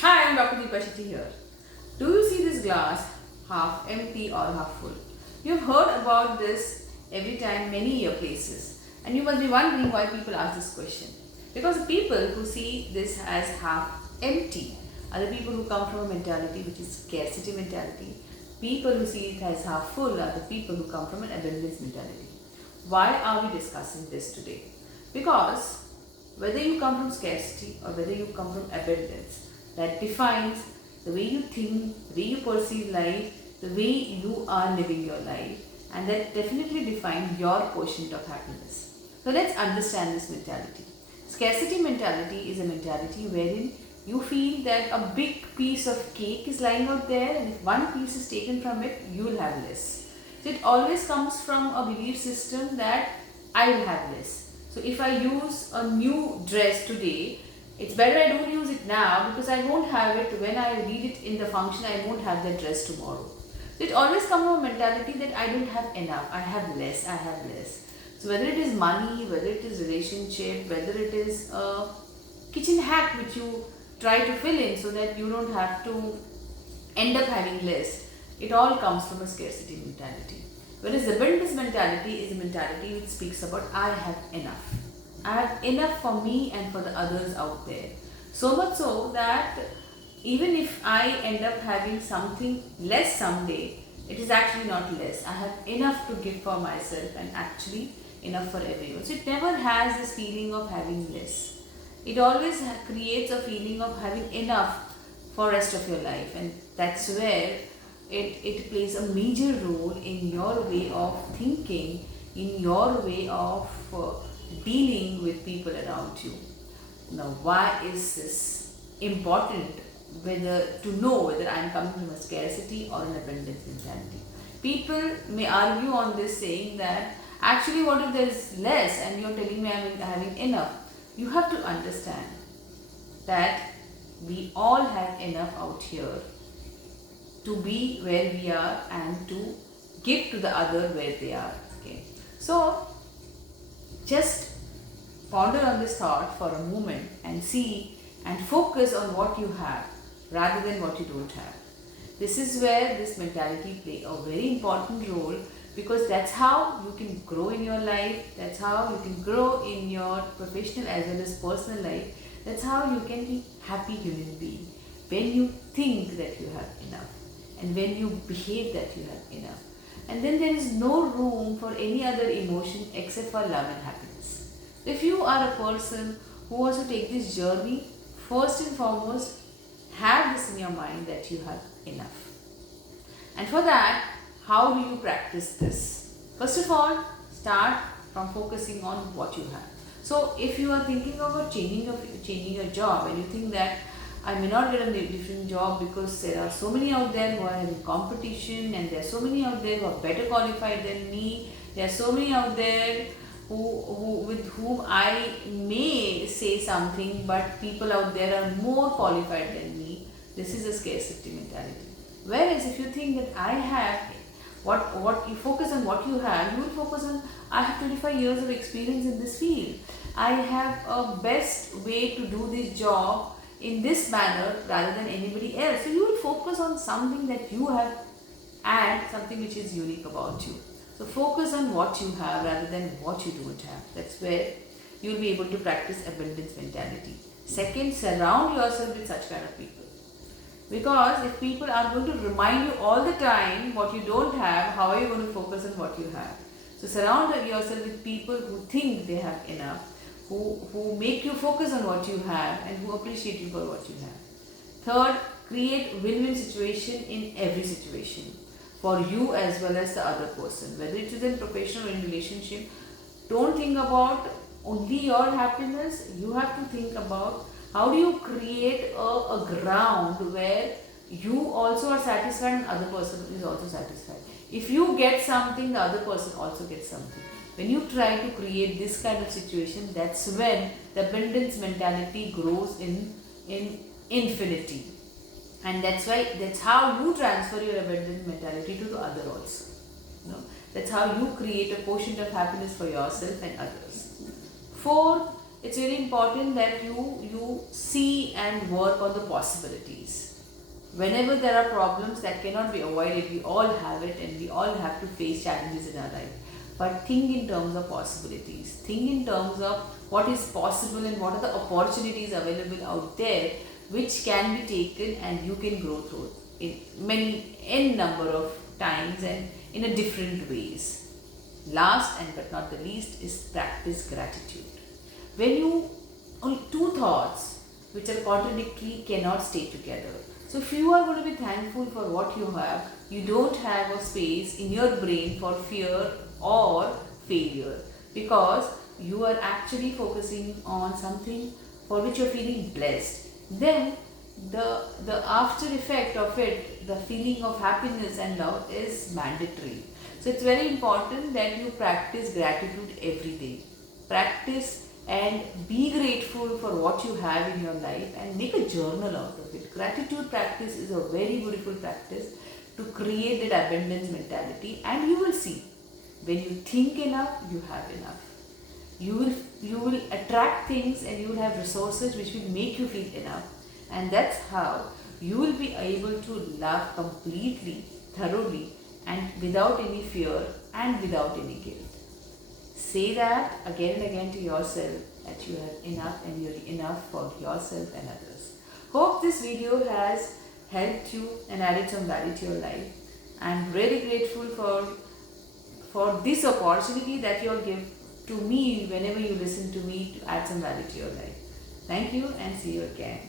Hi, I'm Dr. Deepa Shetty here. Do you see this glass half empty or half full? You've heard about this every time, many year places, and you must be wondering why people ask this question. Because the people who see this as half empty are the people who come from a mentality which is scarcity mentality. People who see it as half full are the people who come from an abundance mentality. Why are we discussing this today? Because whether you come from scarcity or whether you come from abundance, that defines the way you think, the way you perceive life, the way you are living your life, and that definitely defines your quotient of happiness. So let's understand this mentality. Scarcity mentality is a mentality wherein you feel that a big piece of cake is lying out there, and if one piece is taken from it, you will have less. So it always comes from a belief system that I will have less. So if I use a new dress today, it's better I don't use it now because I won't have it when I need it in the function. I won't have that dress tomorrow. So it always comes from a mentality that I don't have enough, I have less, I have less. So whether it is money, whether it is relationship, whether it is a kitchen hack which you try to fill in so that you don't have to end up having less, it all comes from a scarcity mentality. Whereas abundance mentality is a mentality which speaks about I have enough. I have enough for me and for the others out there. So much so that even if I end up having something less someday, it is actually not less. I have enough to give for myself and actually enough for everyone. So it never has this feeling of having less. It always creates a feeling of having enough for rest of your life, and that's where it plays a major role in your way of thinking, in your way of dealing with people around you. Now, why is this important? Whether to know whether I am coming from a scarcity or an abundance mentality. People may argue on this, saying that actually, what if there is less and you're telling me I'm having enough? You have to understand that we all have enough out here to be where we are and to give to the other where they are. Okay, so just ponder on this thought for a moment and see and focus on what you have rather than what you don't have. This is where this mentality plays a very important role, because that's how you can grow in your life, that's how you can grow in your professional as well as personal life, that's how you can be happy human being. When you think that you have enough and when you behave that you have enough, and then there is no room for any other emotion except for love and happiness. If you are a person who wants to take this journey, first and foremost, have this in your mind that you have enough. And for that, how do you practice this? First of all, start from focusing on what you have. So if you are thinking about changing your job and you think that I may not get a different job because there are so many out there who are in competition, and there are so many out there who are better qualified than me, there are so many out there who with whom I may say something, but people out there are more qualified than me. This is a scarcity mentality. Whereas if you think that I have what you focus on what you have, you will focus on I have 25 years of experience in this field. I have a best way to do this job in this manner rather than anybody else. So you will focus on something that you have and something which is unique about you. So focus on what you have rather than what you don't have. That's where you'll be able to practice abundance mentality. Second, surround yourself with such kind of people. Because if people are going to remind you all the time what you don't have, how are you going to focus on what you have? So surround yourself with people who think they have enough, who make you focus on what you have and who appreciate you for what you have. Third, create win-win situation in every situation for you as well as the other person. Whether it is in professional or in relationship, don't think about only your happiness. You have to think about how do you create a ground where you also are satisfied and other person is also satisfied. If you get something, the other person also gets something. When you try to create this kind of situation, that's when the abundance mentality grows in infinity. And that's how you transfer your abundance mentality to the other also. You know, that's how you create a quotient of happiness for yourself and others. Fourth it's really important that you see and work on the possibilities. Whenever there are problems that cannot be avoided, we all have it and we all have to face challenges in our life. But think in terms of possibilities. Think in terms of what is possible and what are the opportunities available out there which can be taken and you can grow through in n number of times and in a different ways. Last and but not the least is practice gratitude. When you only two thoughts which are contradictory cannot stay together. So if you are going to be thankful for what you have, you don't have a space in your brain for fear or failure, because you are actually focusing on something for which you are feeling blessed. Then the after effect of it, the feeling of happiness and love is mandatory. So it's very important that you practice gratitude every day. Practice and be grateful for what you have in your life and make a journal out of it. Gratitude practice is a very beautiful practice to create that abundance mentality, and you will see when you think enough, you have enough. You will attract things and you will have resources which will make you feel enough, and that's how you will be able to love completely, thoroughly, and without any fear and without any guilt. Say that again and again to yourself that you have enough and you're enough for yourself and others. Hope this video has helped you and added some value to your life. I'm really grateful for this opportunity that you'll give to me whenever you listen to me to add some value to your life. Thank you and see you again.